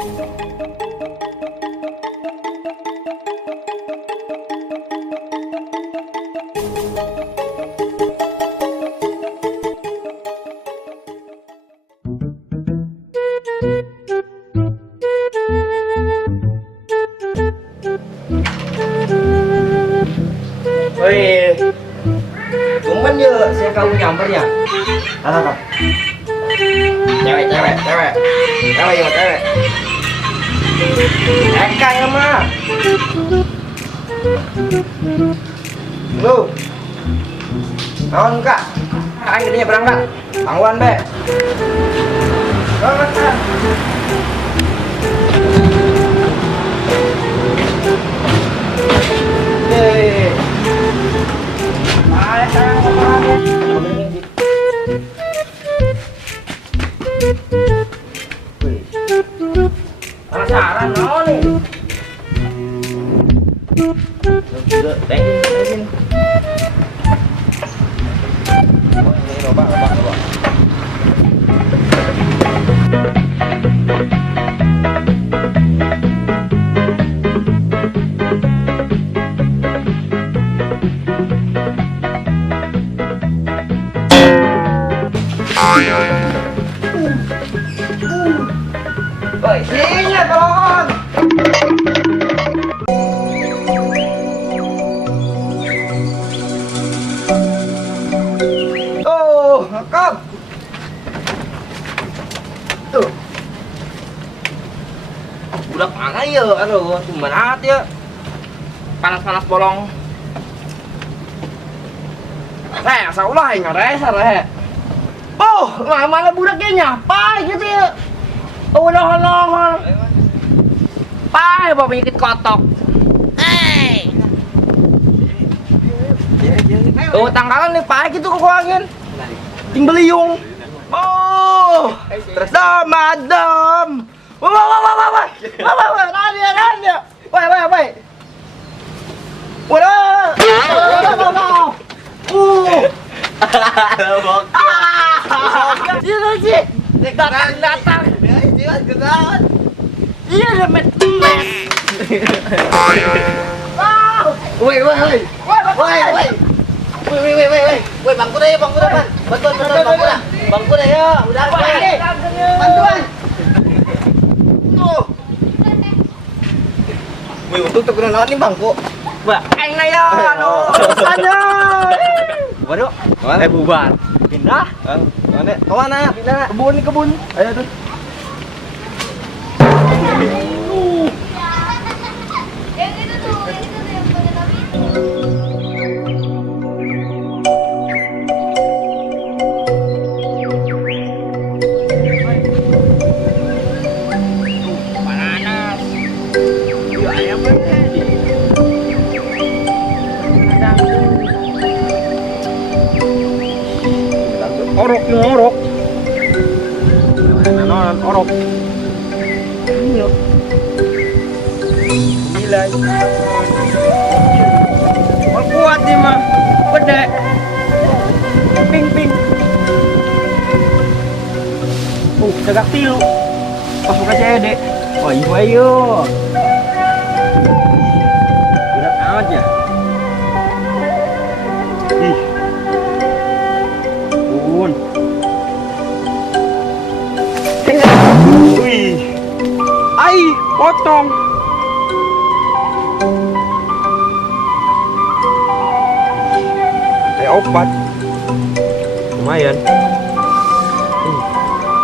Wih, tumben ya saya kamu nyampernya. Apa? Cewek. Eka ya mah. Lu, naon kak? Aing gedenya berangkat. Pangguan be. Berangkat. Yeay. Ayo sayang, penasaran naon nih? Tengin. Ini loba. Woi, sini tolong. Tuh, ngekap. Tuh. Budak mana ya? Aduh, tumben amat ya. Panas-panas bolong. Asa ulah yang ngeresar he. Oh, mana budaknya nyapa gitu ya. Udah nongol. Pai bawa penyakit kotok. Hey. Oh, tanggalan nih pai gitu kok angin. Ting beliung. Oh, terus madam. Wah. Nanya. Woi. Waduh. Sih. Datang. Iya udah met. Woi. Woi, bangku deh, Pan. Bantuan, bangku deh ya. Udah, bantuan. Tuh. Woi, untuk terkenal nih bangku. Wah, enak ya, urusannya. Waduh, bubar. Pindah. Kemana? Pindah. Kebun. Ayo tuh. Yang itu tuh yang pada kami. Panas. Iya, ayam aja. Orok. Orok. Iya. Gila. Mau kuat nih mah. Gede. Ping. Tegak tilu. Pas buka CD. Oh, ayo. Berat amat ya. Ih. Bun. Wih. Ai, potong. Kayak obat. Lumayan.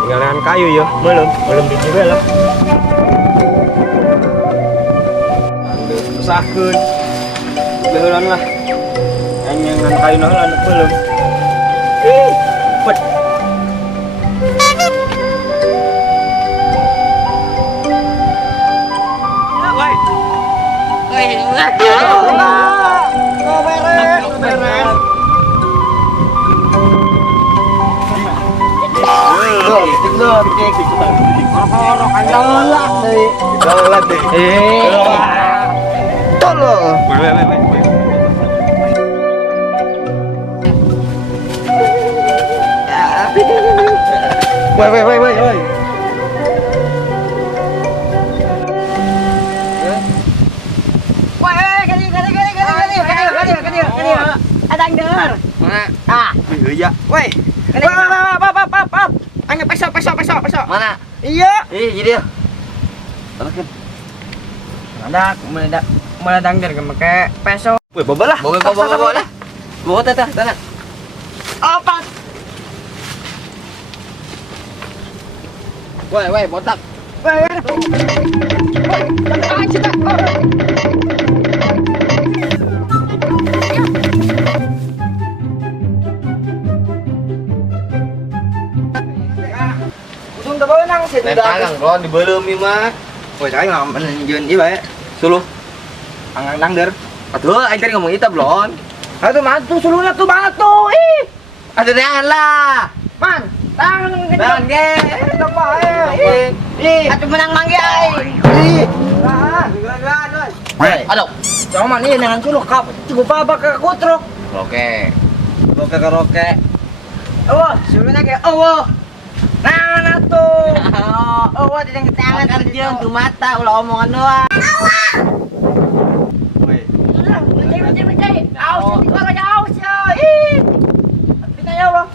Tinggalan kayu ya, belum dijual lah. Ambil usahakeun. Beulan lah. Nyangan kayu nah belum. Pet. Woi. Dangder. Mana? Ah, Wih, iya. Woi. Pap. Ayo pesok. Mana? Iya. Jadi ya. Oke. Meledak Dangder ke make peso. Wih, bawa lah. Bawa lah. Bawa tata. Apa? Woi, botak. Usung teu beunang sih Tangan ron di belum mah. Woi, saya ngomong nunjukin ieu bae. Suluh. Angang Dangder. Atuh, aing tadi ngomong itu belum. Atuh mantu suluna tuh banget tuh. Ih. Ada tangan lah. Man, tangan Tangan ge. Tok bae. Ih, atuh menang mangge aing. Ih. Nah, Gerak-gerak, woi. Aduh. coba nih dengan suluk kap cukup apa ke kutruk. Roke. Roke. Oh, suluna ge oh. Nah, tuh. Oh, tidak tangan Kan dia untuk mata ulah omongan doang. Woi. Mencai. Aus di keluarga aus ya. Ih. Kita ya, Bang.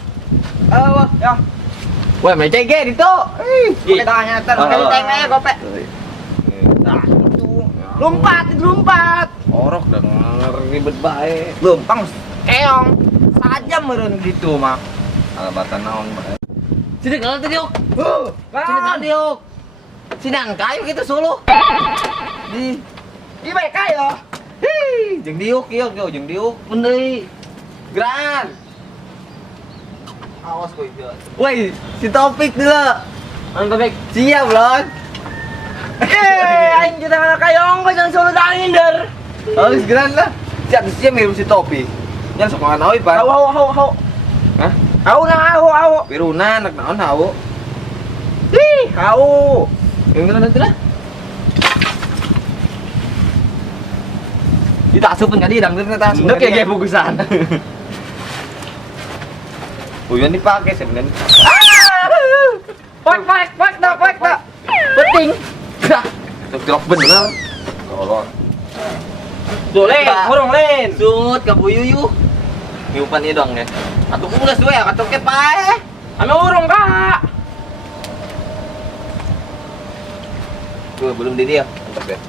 Ya. Woi, mecek ge itu. Ih, tangannya terus tengnya gopek. Nah, itu. Lompat. Orok denger ribet bae. Lempang keong. Saja meureun gitu mah. Alabatan naon bae. Sini kalau tadi yuk. Sini Sini kalau yuk. Sidang kayu gitu suluh. Di bae kayo. Hi, jeung diuk ieu jeung diuk mun deui. Gran. Awas koy ieu. Woi, si Topik dulu. Mang Topik. Siap, Lon. Aing kita kana kayong gua jangan solo Dangder. Harus gran lah. Siap mirip si Topik. Nya sok ngawan awi, Pak. Hau. Hah? Hau. Piruna anak naon hau? Ih, hau. Yang mana nanti lah? Kita asupan kali Dangder kita asupan. Ndek ya ge bukusan. Uyan dipakai sebenarnya. Poek dah. Penting. Trok bener. Tolong. Dole, urung len. Sut ka buyuyu. Nyupan ieu dong ya. Atuh ulas we atuh ke pae. Ame urung Kak. Tuh belum di dia. Mantap ya.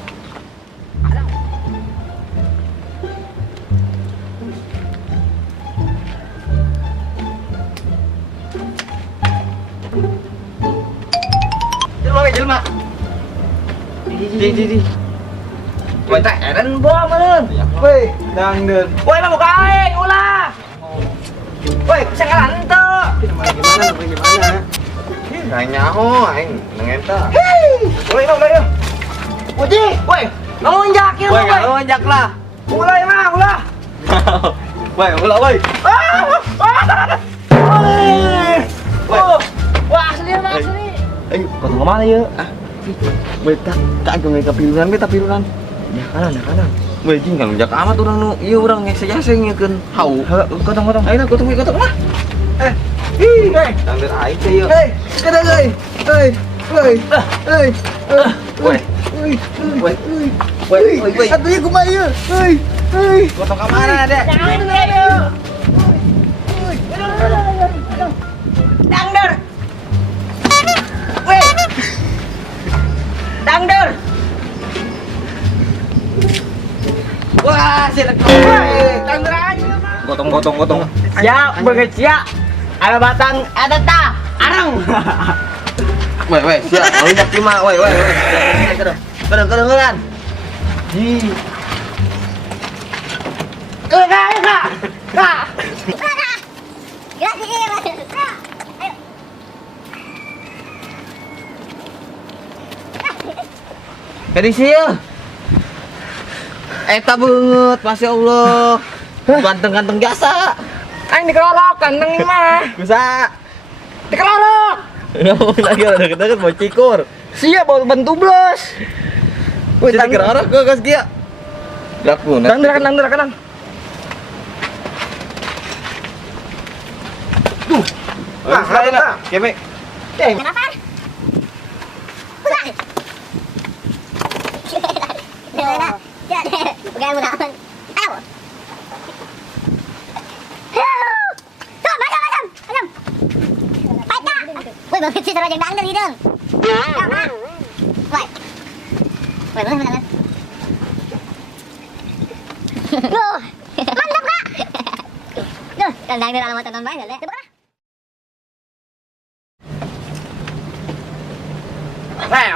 Jelma. Di. Mantap, eren buah meureun. Woi, Dangder. Woi, mah buka aing ulah. Woi, bisa ngaran teu. Gimana? Nanya ho, aing nang eta. Woi, Uji, woi, ngonjak ieu Woi, woi. ngonjak lah. Ulah mah, ulah. Woi, ulah woi. Wah, asli mah asli. Ayo, kau tunggu mana ya? Woi, tak ke piluran, beta piluran. Ya kanan. Woi, jing kan jak amat orang nu, iya orang ngese-ngese ngeukeun hau. Gotong. Ayeuna gotong lah. Dangder aing teh ieu. Woi. Atuh kumaha ieu? Gotong ka mana, Dek? Dangder. Weh. Dangder. Wah, siap. Dangder aja mah. Gotong. Siap, beget siap. Ada batang, ada tah. Arang. Woi, siap. Mau indak lima, woi. Kadang-kadang. Kak. Jadi sih. Eta banget, Masya Allah. Ganteng-ganteng jasa. Aing dikelorok ganteng nih mah. Bisa. Dikelorok. Lagi ada deket mau cikur. Siap baru bantu blos. Wih, tak kira arah ke gas kia. Dapun. Dangder kanan. Tuh. Nah, kemek. Kenapa? Pegang muna. Ayo. banget sih sarojang dangdut gitu. Woi. Woi, mana? Loh, mantap kak. Duh, dangdut alamat tonton baik deh.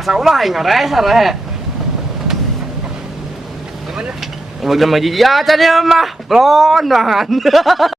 Sao lại ngỏ đấy sao đấy? Gimana? Udah mah jadi ya tadi mah blon banget.